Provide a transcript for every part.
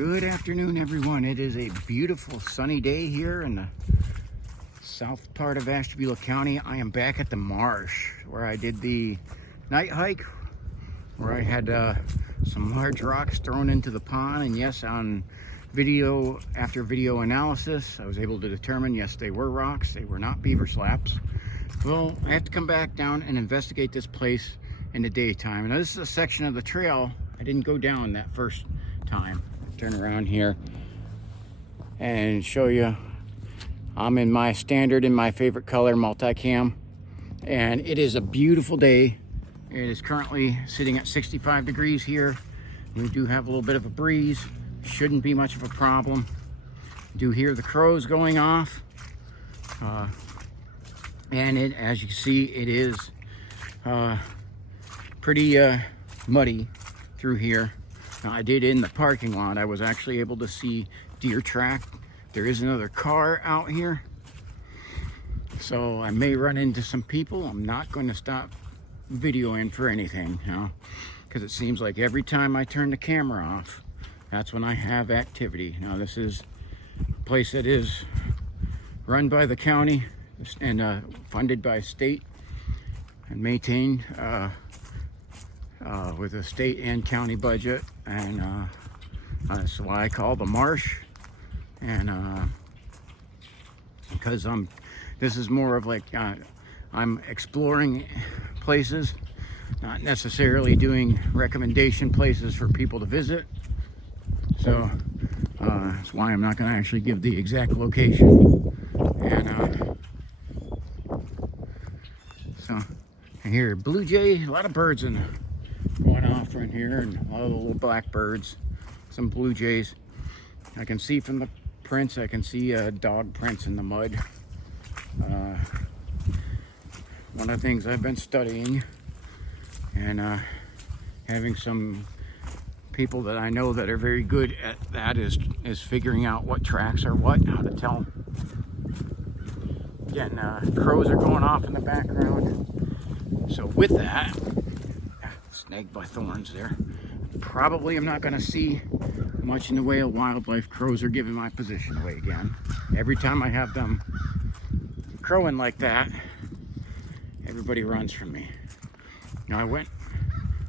Good afternoon, everyone. It is a beautiful sunny day here in the south part of Ashtabula County. I am back at the Marsh where I did the night hike, where I had some large rocks thrown into the pond. And yes, on video, after video analysis, I was able to determine, yes, they were rocks. They were not beaver slaps. Well, I have to come back down and investigate this place in the daytime. Now, this is a section of the trail I didn't go down that first time. Turn around here and show you. I'm in my standard, in my favorite color, multicam, and it is a beautiful day. It is currently sitting at 65 degrees here. We do have a little bit of a breeze. Shouldn't be much of a problem. Do hear the crows going off, and it, as you can see, it is pretty muddy through here. Now, I did in the parking lot, I was actually able to see deer track. There is another car out here, so I may run into some people. I'm not going to stop videoing for anything, you know, because it seems like every time I turn the camera off, that's when I have activity. Now, this is a place that is run by the county and funded by state and maintained with a state and county budget, and that's why I call the Marsh. And because this is more of like I'm exploring places, not necessarily doing recommendation places for people to visit. So that's why I'm not going to actually give the exact location. And so I hear blue jay, a lot of birds going off right here, and all the little blackbirds, some blue jays. I can see from the prints, I can see dog prints in the mud. One of the things I've been studying and having some people that I know that are very good at that is figuring out what tracks are what, how to tell. Again, crows are going off in the background. So with that, snagged by thorns there, probably I'm not going to see much in the way of wildlife. Crows are giving my position away again. Every time I have them crowing like that, everybody runs from me. Now, I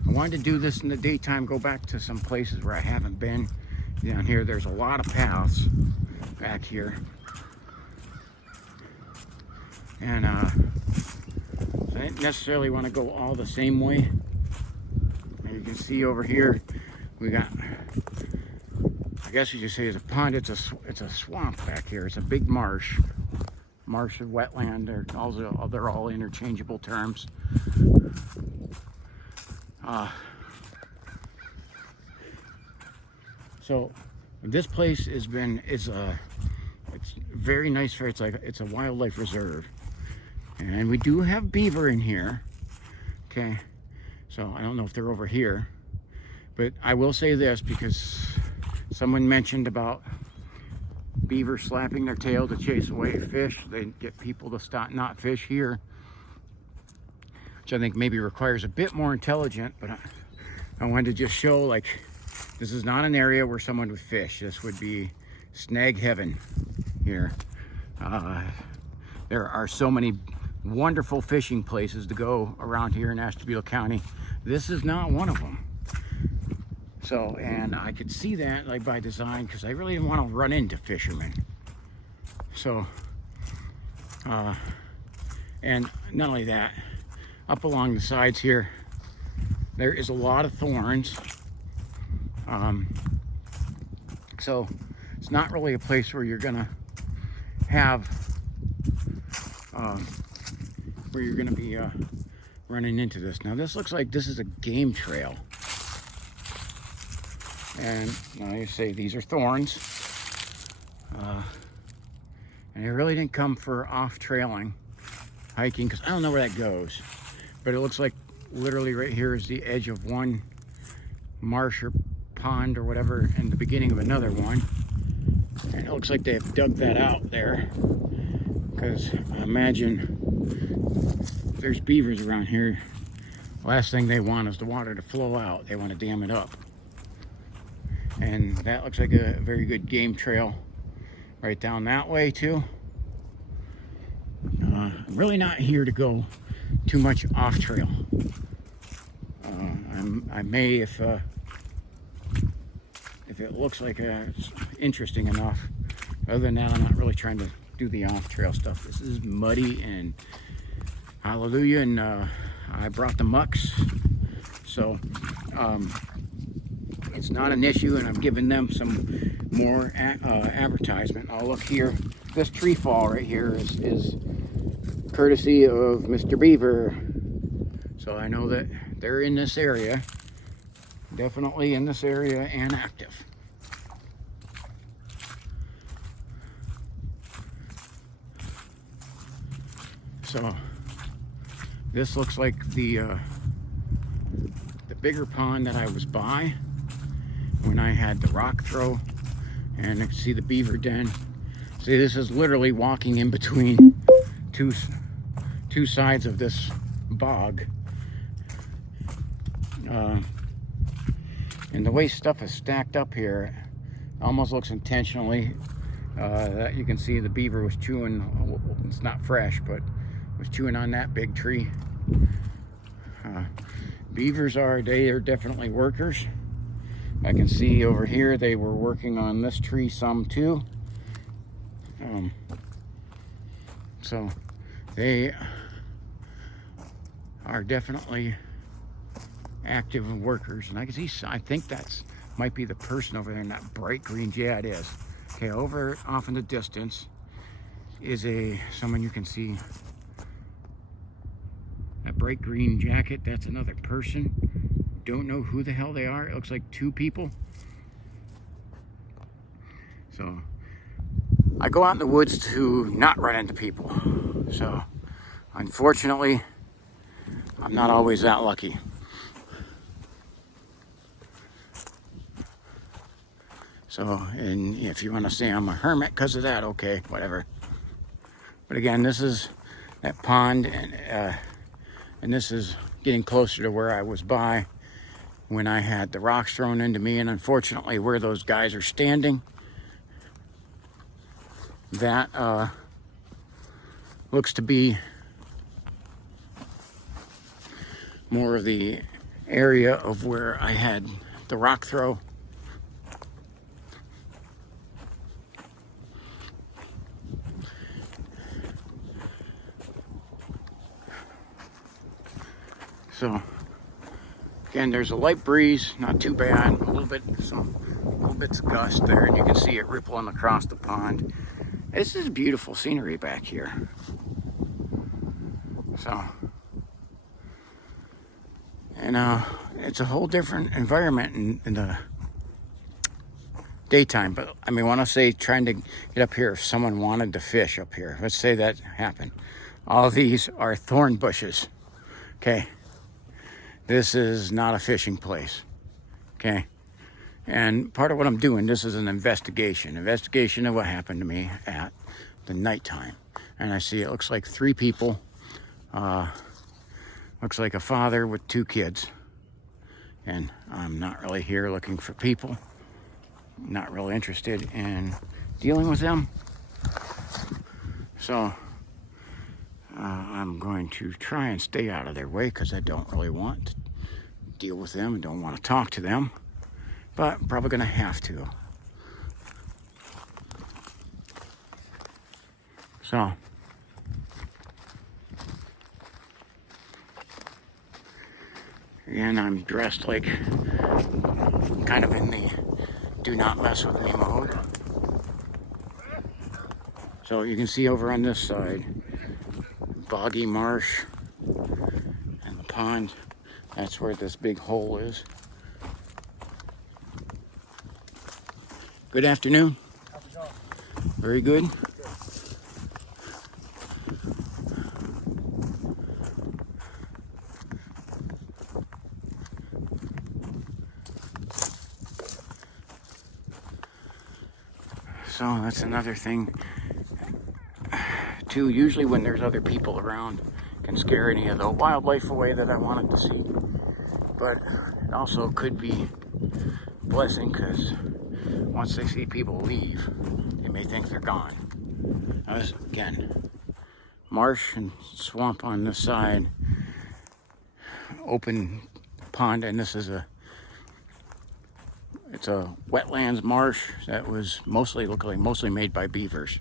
wanted to do this in the daytime, go back to some places where I haven't been. Down here, there's a lot of paths back here. And I didn't necessarily want to go all the same way. And you can see over here, we got, I guess you could say it's a pond. It's a swamp back here. It's a big marsh. Marsh or wetland. They're all interchangeable terms. So this place is it's very nice. It's a wildlife reserve, and we do have beaver in here. Okay, so I don't know if they're over here, but I will say this because someone mentioned about beaver slapping their tail to chase away fish. They get people to stop, not fish here, which I think maybe requires a bit more intelligent, but I wanted to just show, like, this is not an area where someone would fish. This would be snag heaven here. There are so many wonderful fishing places to go around here in Ashtabula County. This is not one of them. So, and I could see that, like, by design, because I really didn't want to run into fishermen. So, and not only that, up along the sides here, there is a lot of thorns. So it's not really a place where you're gonna have, where you're gonna be running into this. Now, this looks like this is a game trail. And now you say these are thorns. And I really didn't come for off-trailing hiking because I don't know where that goes. But it looks like literally right here is the edge of one marsh or pond or whatever, and the beginning of another one. And it looks like they've dug that out there, because I imagine if there's beavers around here, last thing they want is the water to flow out. They want to dam it up. And that looks like a very good game trail right down that way too. I'm really not here to go too much off trail. I may if it looks like it's interesting enough. Other than that, I'm not really trying to do the off trail stuff. This is muddy and hallelujah, and I brought the mucks, so it's not an issue, and I'm giving them some more advertisement. Oh, look here, this tree fall right here is courtesy of Mr. Beaver, so I know that they're in this area, definitely in this area and active. So this looks like the bigger pond that I was by when I had the rock throw, and you can see the beaver den. See, this is literally walking in between two sides of this bog. And the way stuff is stacked up here almost looks intentionally that you can see the beaver was chewing. It's not fresh, but was chewing on that big tree. Beavers are definitely workers. I can see over here they were working on this tree some too. So they are definitely active workers, and I can see, I think that's might be the person over there in that bright green. Yeah, it is. Okay, over off in the distance is someone you can see. That bright green jacket, that's another person. Don't know who the hell they are. It looks like two people. So I go out in the woods to not run into people. So unfortunately, I'm not always that lucky. So, and if you want to say I'm a hermit because of that, okay, whatever. But again, this is that pond, and this is getting closer to where I was by when I had the rocks thrown into me. And unfortunately, where those guys are standing, that looks to be more of the area of where I had the rock throw. So again, there's a light breeze, not too bad, a little bits of gust there, and you can see it rippling across the pond. This is beautiful scenery back here. So, and it's a whole different environment in the daytime. But I mean, when I say trying to get up here, if someone wanted to fish up here, let's say that happened. All these are thorn bushes, okay? This is not a fishing place, okay? And part of what I'm doing, this is an investigation of what happened to me at the nighttime. And I see it looks like three people. Looks like a father with two kids. And I'm not really here looking for people. Not really interested in dealing with them. So I'm going to try and stay out of their way because I don't really want to deal with them and don't want to talk to them, but I'm probably going to have to. So again, I'm dressed like kind of in the do not mess with me mode. So you can see over on this side, boggy marsh and the pond. That's where this big hole is. Good afternoon. How's it going? Very good. So that's another thing too. Usually when there's other people around, can scare any of the wildlife away that I wanted to see. But it also could be a blessing because once they see people leave, they may think they're gone. Now this, again, marsh and swamp on this side, open pond, and this is it's a wetlands marsh that was mostly made by beavers.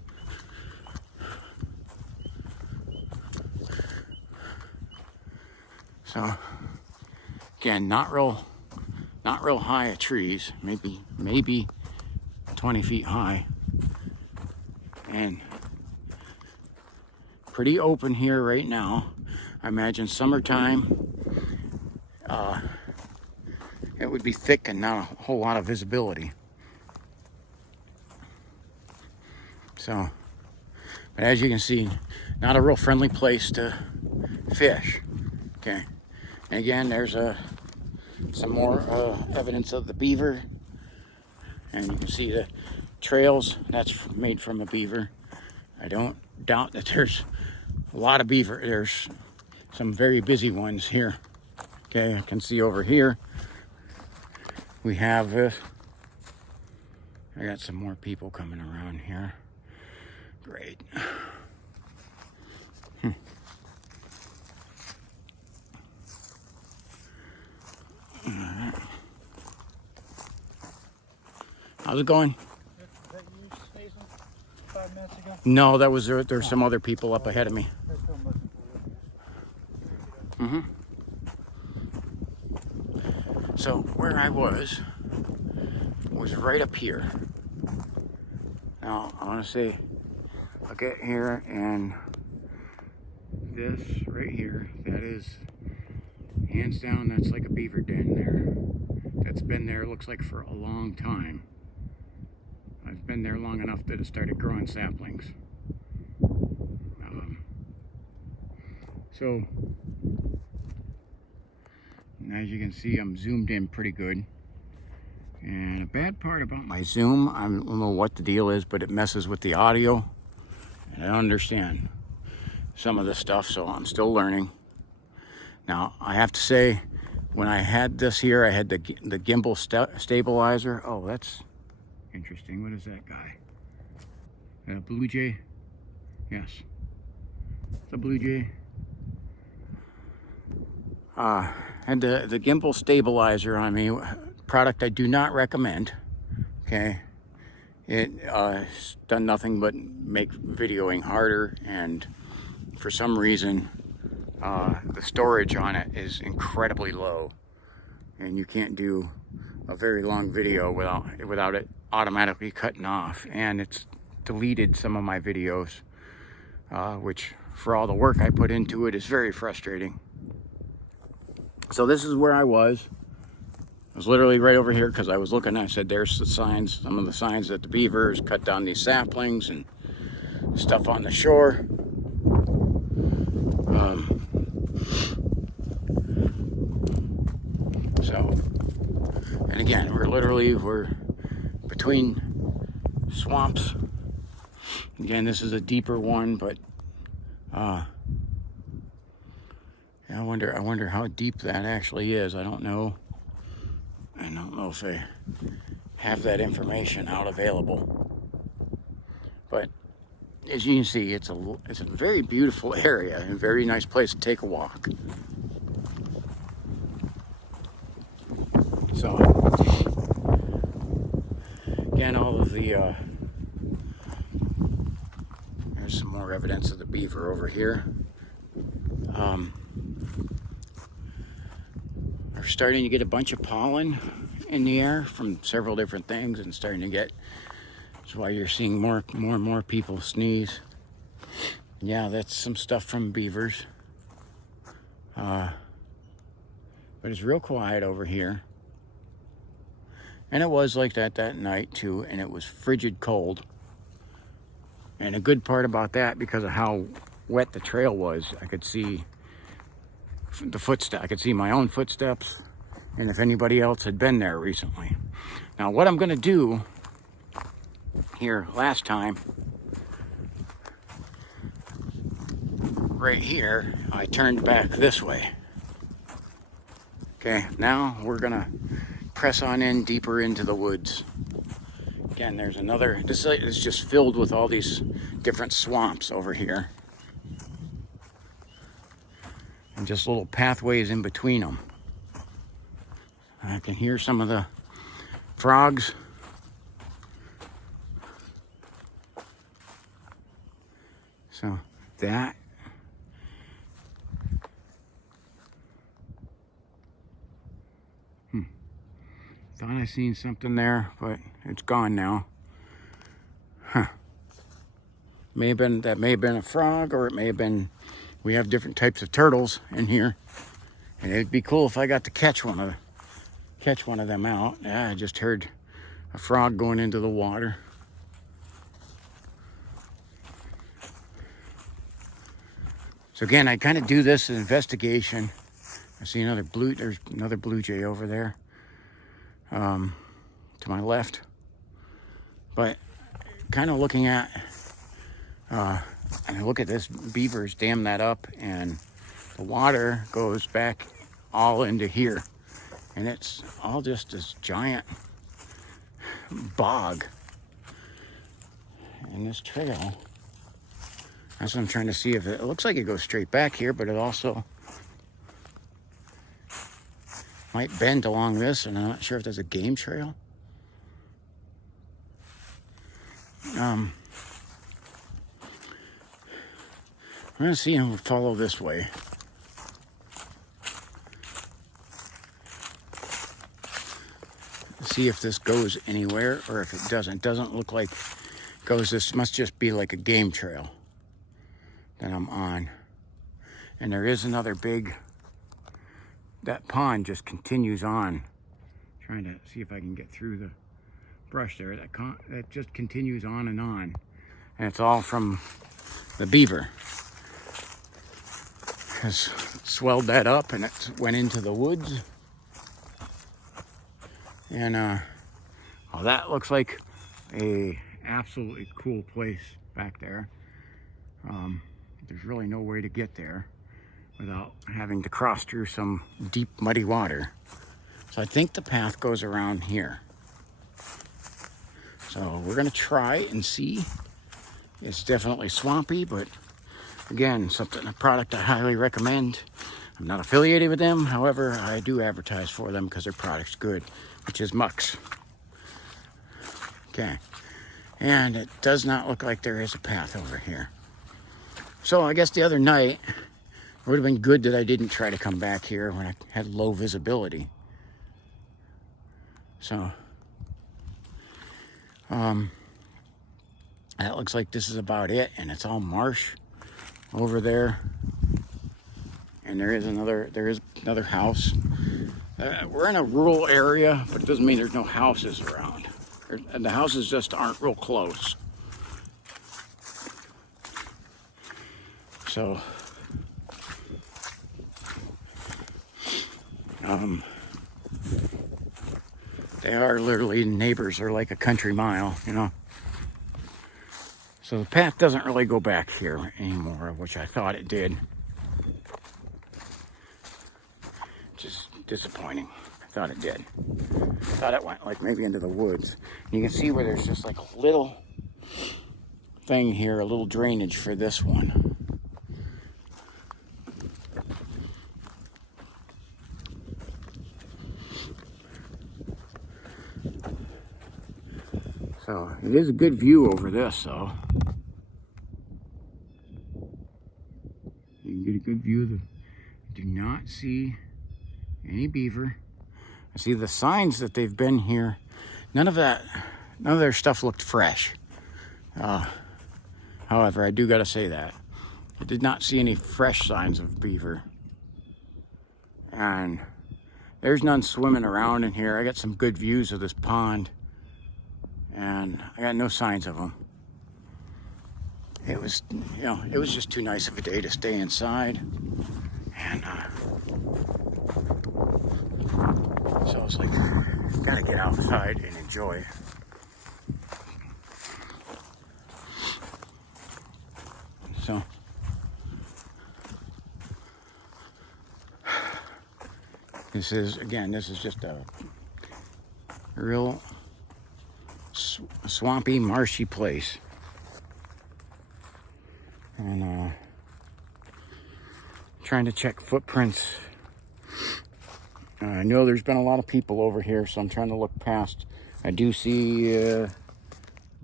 So again, not real high trees, maybe 20 feet high, and pretty open here right now. I imagine summertime, it would be thick and not a whole lot of visibility. So, but as you can see, not a real friendly place to fish. Okay, and again, there's some more evidence of the beaver, and you can see the trails. That's made from a beaver. I don't doubt that there's a lot of beaver. There's some very busy ones here. Okay, I can see over here we have this. I got some more people coming around here. Great. How's it going? Is that you spacing 5 minutes ago? No, that was there's some other people up ahead of me. That's what I'm looking for. So where I was right up here. Now I want to say, I'll get here, and this right here, that is hands down, that's like a beaver den there. That's been there, looks like, for a long time. I've been there long enough that it started growing saplings. So, as you can see, I'm zoomed in pretty good. And a bad part about my zoom, I don't know what the deal is, but it messes with the audio. And I don't understand some of the stuff, so I'm still learning. Now, I have to say, when I had this here, I had the gimbal stabilizer. Oh, that's interesting. What is that guy? A blue jay? Yes. It's a blue jay. And the gimbal stabilizer on me, product I do not recommend. Okay. It's done nothing but make videoing harder, and for some reason, the storage on it is incredibly low, and you can't do a very long video without it automatically cutting off. And it's deleted some of my videos, which, for all the work I put into it, is very frustrating. So this is where I was. I was literally right over here because I was looking. I said, there's the signs, some of the signs that the beavers cut down these saplings and stuff on the shore. So, and again, we're between swamps. Again, this is a deeper one, but yeah, I wonder how deep that actually is. I don't know. I don't know if I have that information out available. But as you can see, it's a very beautiful area and a very nice place to take a walk. So again, all of the there's some more evidence of the beaver over here. We're starting to get a bunch of pollen in the air from several different things, and starting to get, that's why you're seeing more and more people sneeze. Yeah, that's some stuff from beavers. But it's real quiet over here. And it was like that night too, and it was frigid cold. And a good part about that, because of how wet the trail was, I could see the footsteps. I could see my own footsteps, and if anybody else had been there recently. Now, what I'm going to do here last time, right here, I turned back this way. Okay, now we're going to press on in deeper into the woods. Again, there's another, this is just filled with all these different swamps over here. And just little pathways in between them. I can hear some of the frogs. So that. Thought I seen something there, but it's gone now. Huh. That may have been a frog, or it may have been, we have different types of turtles in here. And it'd be cool if I got to catch one of them out. Yeah, I just heard a frog going into the water. So again, I kind of do this as an investigation. I see there's another blue jay over there. To my left, but kind of looking at, I mean, look at this, beavers dam that up, and the water goes back all into here, and it's all just this giant bog. And this trail, that's what I'm trying to see if it looks like it goes straight back here, but it also might bend along this, and I'm not sure if there's a game trail. I'm gonna see him follow this way. See if this goes anywhere, or if it doesn't. It doesn't look like it goes. This must just be like a game trail that I'm on. And there is another big, that pond just continues on. Trying to see if I can get through the brush there. That just continues on. And it's all from the beaver. Has swelled that up, and it went into the woods. And well, that looks like a absolutely cool place back there. There's really no way to get there without having to cross through some deep muddy water. So I think the path goes around here. So we're gonna try and see. It's definitely swampy, but again, a product I highly recommend. I'm not affiliated with them, however, I do advertise for them because their product's good, which is Mucks. Okay, and it does not look like there is a path over here. So I guess the other night, it would have been good that I didn't try to come back here when I had low visibility. So, that looks like this is about it, and it's all marsh over there. And there is another house. We're in a rural area, but it doesn't mean there's no houses around. And the houses just aren't real close. So, they are literally neighbors. They're like a country mile, you know. So the path doesn't really go back here anymore, which I thought it did. Just disappointing. I thought it did. I thought it went like maybe into the woods. And you can see where there's just like a little thing here, a little drainage for this one. So it is a good view over this, though. You can get a good view of the, do not see any beaver. I see the signs that they've been here. None of their stuff looked fresh. However, I do gotta say that. I did not see any fresh signs of beaver. And there's none swimming around in here. I got some good views of this pond. And I got no signs of them. It was, it was just too nice of a day to stay inside. And so it's like, gotta get outside and enjoy it. So, this is just a real swampy, marshy place. And trying to check footprints. I know there's been a lot of people over here, so I'm trying to look past. I do see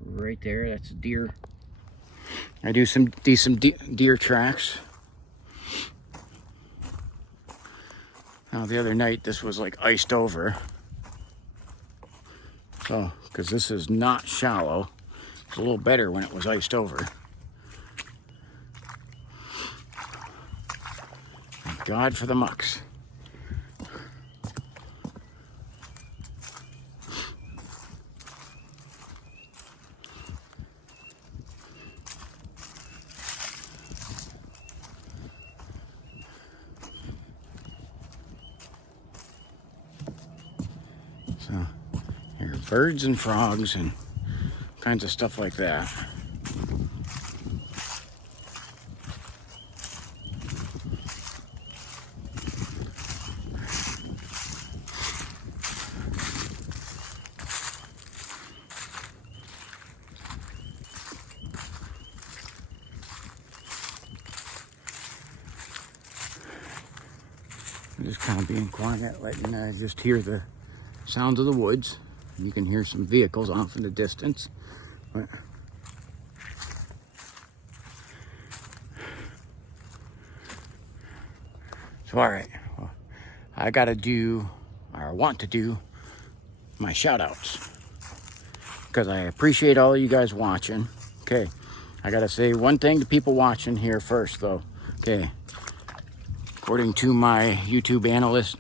right there, that's a deer. I do some deer tracks. Now the other night this was like iced over. So, because this is not shallow. It's a little better when it was iced over. Thank God for the mucks. So, here are birds and frogs and kinds of stuff like that. I'm just kind of being quiet, letting just hear the sounds of the woods. You can hear some vehicles off in the distance. But so, all right, well, I gotta do, or want to do, my shout outs, because I appreciate all of you guys watching. Okay, I gotta say one thing to people watching here first, though. Okay, according to my YouTube analyst,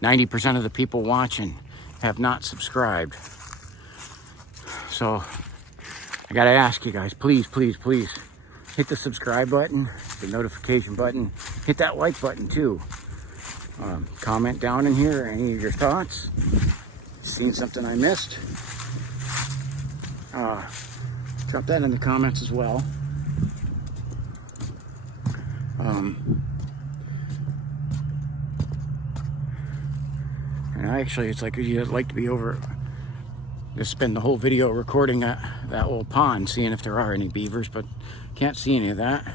90% of the people watching have not subscribed. So I gotta ask you guys, please, please, please hit the subscribe button, the notification button, hit that like button too. Comment down in here any of your thoughts. Seen something I missed? Drop that in the comments as well. And actually, it's like you'd like to be over, just spend the whole video recording that little pond, seeing if there are any beavers, but can't see any of that.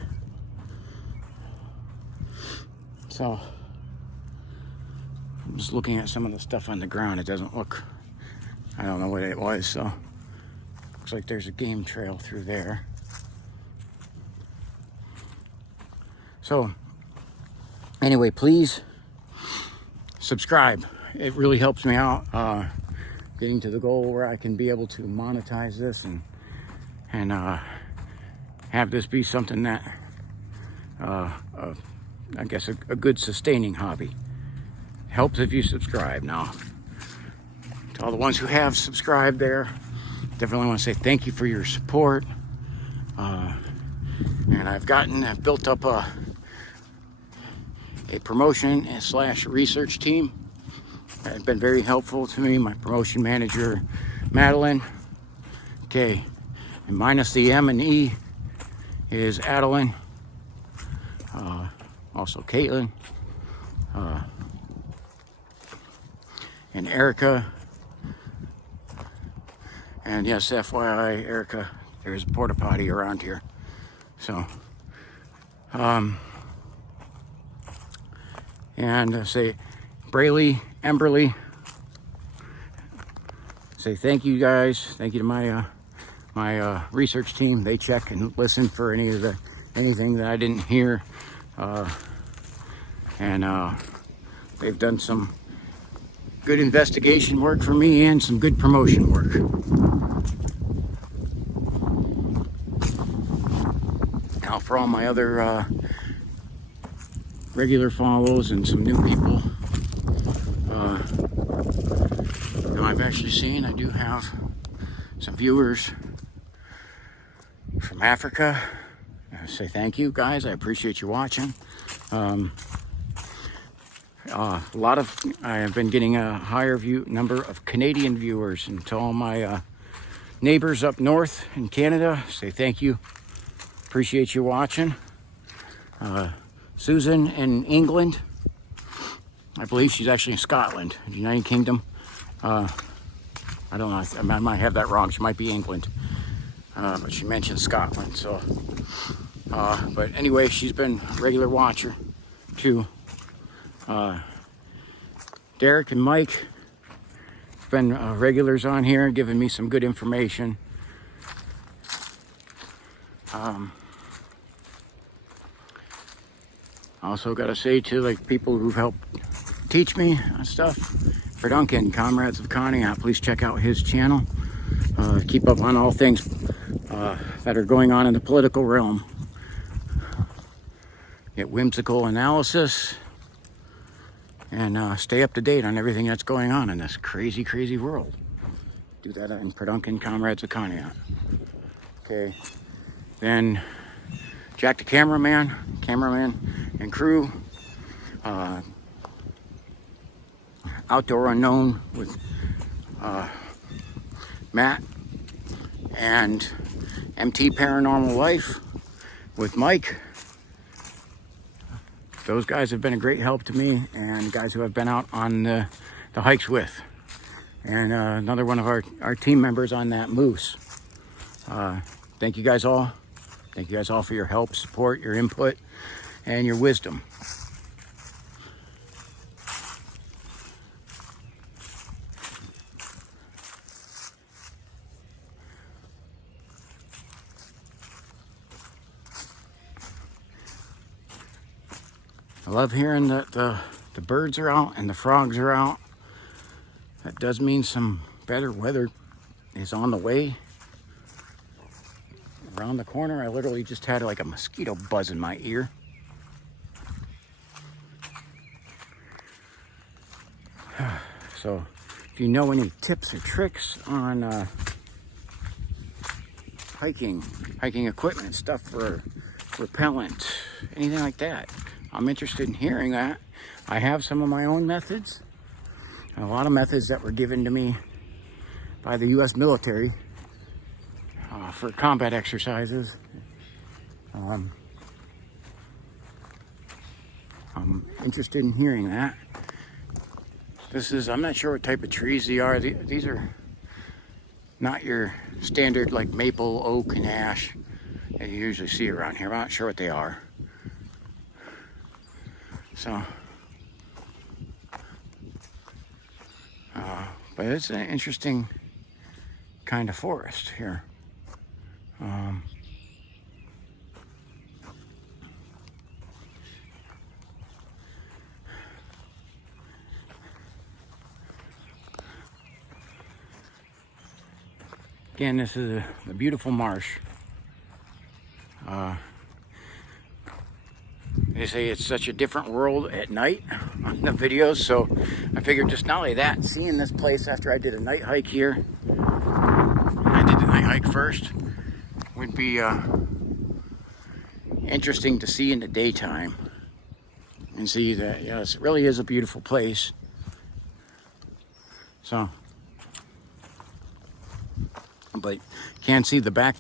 So I'm just looking at some of the stuff on the ground. It doesn't look, I don't know what it was, so looks like there's a game trail through there. So anyway, please subscribe. It really helps me out getting to the goal where I can be able to monetize this and have this be something that I guess a good sustaining hobby. Helps if you subscribe. Now, to all the ones who have subscribed there, definitely want to say thank you for your support. And I've built up a promotion / research team. It's been very helpful to me. My promotion manager, Madeline. Okay, and minus the M and E is Adeline. Also Caitlin. And Erica. And yes, FYI, Erica, there's a porta potty around here. So, and say Braley, Emberly, say thank you guys. Thank you to my research team. They check and listen for anything that I didn't hear, and they've done some good investigation work for me and some good promotion work. Now for all my other regular follows and some new people that I've actually seen, I do have some viewers from Africa. I say thank you guys. I appreciate you watching. I have been getting a higher number of Canadian viewers, and to all my neighbors up north in Canada, say thank you. Appreciate you watching. Susan in England, I believe she's actually in Scotland, the United Kingdom. I don't know, I might have that wrong. She might be England, but she mentioned Scotland. So, but anyway, she's been a regular watcher too. Derek and Mike have been regulars on here, giving me some good information. Also got to say to like people who've helped teach me stuff. For Duncan, Comrades of Connie, please check out his channel. Keep up on all things that are going on in the political realm. Get whimsical analysis and stay up to date on everything that's going on in this crazy, crazy world. Do that in Duncan, Comrades of Connie. Okay, then Jack the cameraman and crew. Outdoor Unknown with Matt, and MT Paranormal Life with Mike. Those guys have been a great help to me, and guys who I've been out on the hikes with. And another one of our team members on that moose. Thank you guys all. Thank you guys all for your help, support, your input, and your wisdom. I love hearing that the birds are out and the frogs are out. That does mean some better weather is on the way. Around the corner, I literally just had like a mosquito buzz in my ear. So if you know any tips or tricks on hiking equipment, stuff for repellent, anything like that, I'm interested in hearing that. I have some of my own methods, a lot of methods that were given to me by the U.S. military for combat exercises. I'm interested in hearing that. I'm not sure what type of trees they are. These are not your standard like maple, oak, and ash that you usually see around here. I'm not sure what they are. So, but it's an interesting kind of forest here. Again, this is the beautiful marsh. They say it's such a different world at night on the videos, so I figured just not only that, seeing this place after I did a night hike here, I did the night hike first, would be interesting to see in the daytime and see that, yes, it really is a beautiful place. So, but you can see the back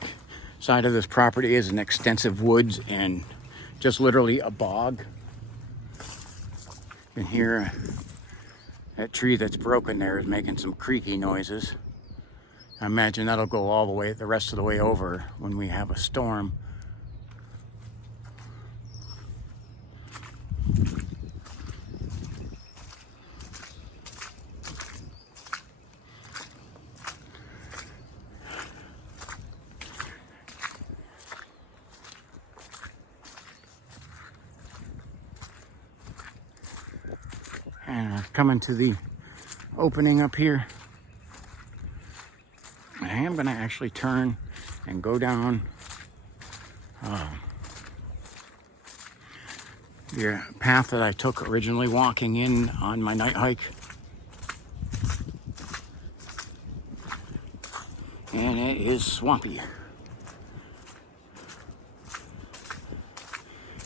side of this property is an extensive woods and just literally a bog. You can hear that tree that's broken there is making some creaky noises. I imagine that'll go all the way, the rest of the way over when we have a storm. And coming to the opening up here. I am going to actually turn and go down the path that I took originally walking in on my night hike. And it is swampy.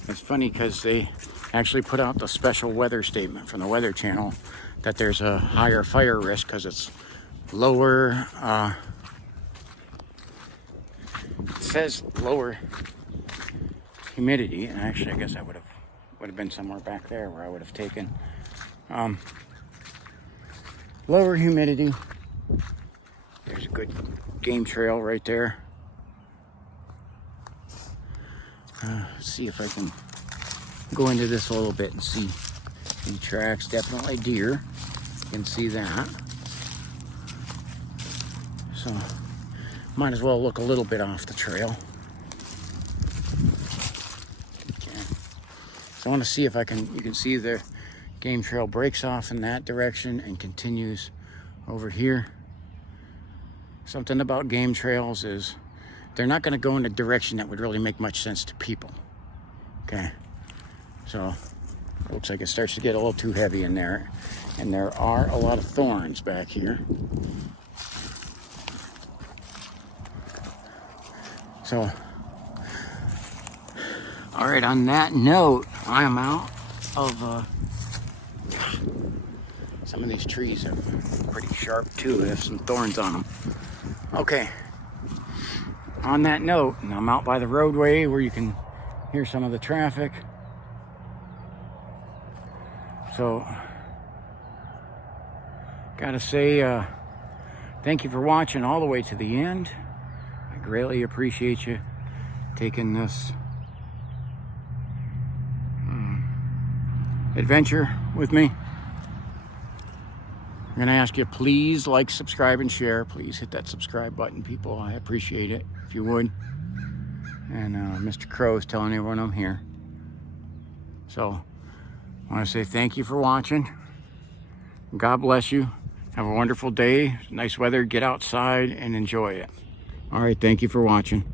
It's funny because they actually put out the special weather statement from the Weather Channel that there's a higher fire risk because it's lower, it says lower humidity, and actually I guess I would have been somewhere back there where I would have taken lower humidity There's a good game trail right there. See if I can go into this a little bit and see any tracks. Definitely deer. You can see that. So might as well look a little bit off the trail. Okay. So I want to see if I can, you can see the game trail breaks off in that direction and continues over here. Something about game trails is they're not going to go in a direction that would really make much sense to people. Okay, so it looks like it starts to get a little too heavy in there, and there are a lot of thorns back here. So, all right, on that note, I am out of some of these trees are pretty sharp too. They have some thorns on them. Okay, on that note, and I'm out by the roadway where you can hear some of the traffic. So, gotta say, thank you for watching all the way to the end. I greatly appreciate you taking this adventure with me. I'm gonna ask you, please like, subscribe, and share. Please hit that subscribe button, people. I appreciate it, if you would. And Mr. Crow is telling everyone I'm here. So, I want to say thank you for watching. God bless you. Have a wonderful day. Nice weather. Get outside and enjoy it. All right, thank you for watching.